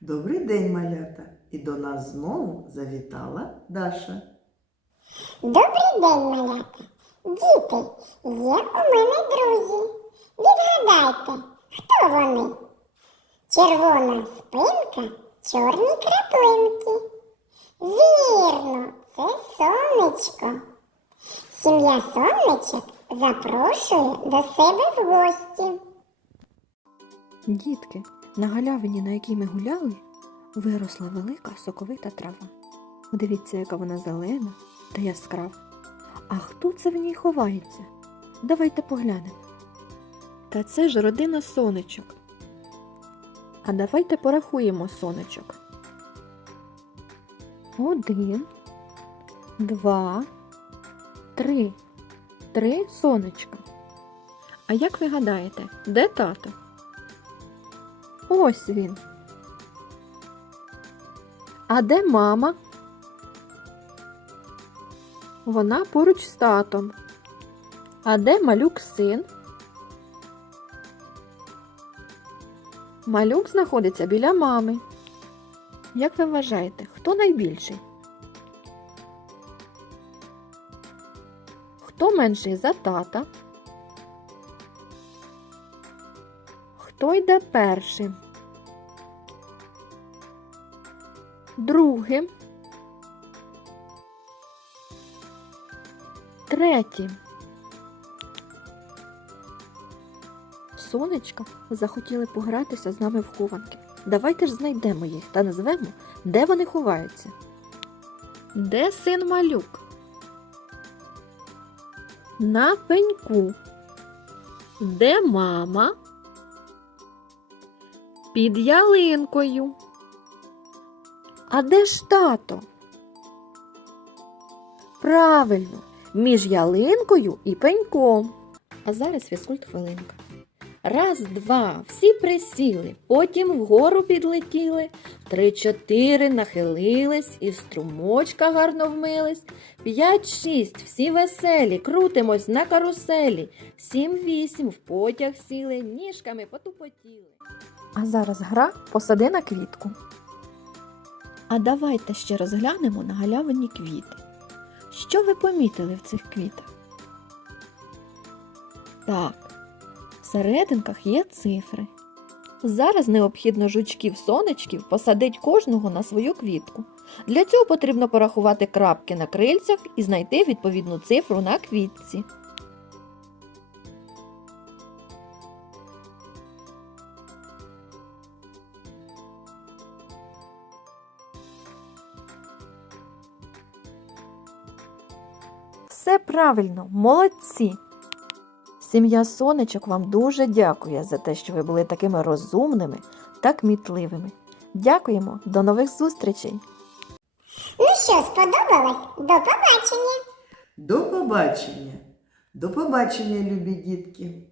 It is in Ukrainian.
Добрий день, малята! І до нас знову завітала Даша. Добрий день, малята. Діти, є у мене друзі. Відгадайте, хто вони? Червона спинка, чорні краплинки. Вірно, це сонечко. Сім'я сонечок запрошує до себе в гості. Дітки, на галявині, на якій ми гуляли, виросла велика соковита трава. Дивіться, яка вона зелена та яскрава. А хто це в ній ховається? Давайте поглянемо. Та це ж родина сонечок. А давайте порахуємо сонечок. Один, два, три. Три сонечка. А як ви гадаєте, де тато? Ось він. А де мама? Вона поруч з татом. А де малюк син? Малюк знаходиться біля мами. Як ви вважаєте, хто найбільший? Хто менший за тата? Хто йде першим? Другим. Третім. Сонечка захотіли погратися з нами в хованки. Давайте ж знайдемо їх та назвемо, де вони ховаються. Де син малюк? На пеньку. Де мама? Під ялинкою. А де ж тато? Правильно, між ялинкою і пеньком. А зараз фізкульт хвилинка. Раз, два, всі присіли, потім вгору підлетіли, три-чотири нахилились, і струмочка гарно вмились. П'ять-шість, всі веселі, крутимось на каруселі. Сім-вісім в потяг сіли, ніжками потупотіли. А зараз гра посади на квітку. А давайте ще розглянемо на галявині квіти. Що ви помітили в цих квітах? Так, в серединках є цифри. Зараз необхідно жучків-сонечків посадити кожного на свою квітку. Для цього потрібно порахувати крапки на крильцях і знайти відповідну цифру на квітці. Все правильно, молодці! Сім'я сонечок вам дуже дякує за те, що ви були такими розумними та кмітливими. Дякуємо, до нових зустрічей! Ну що, сподобалось? До побачення! До побачення! До побачення, любі дітки!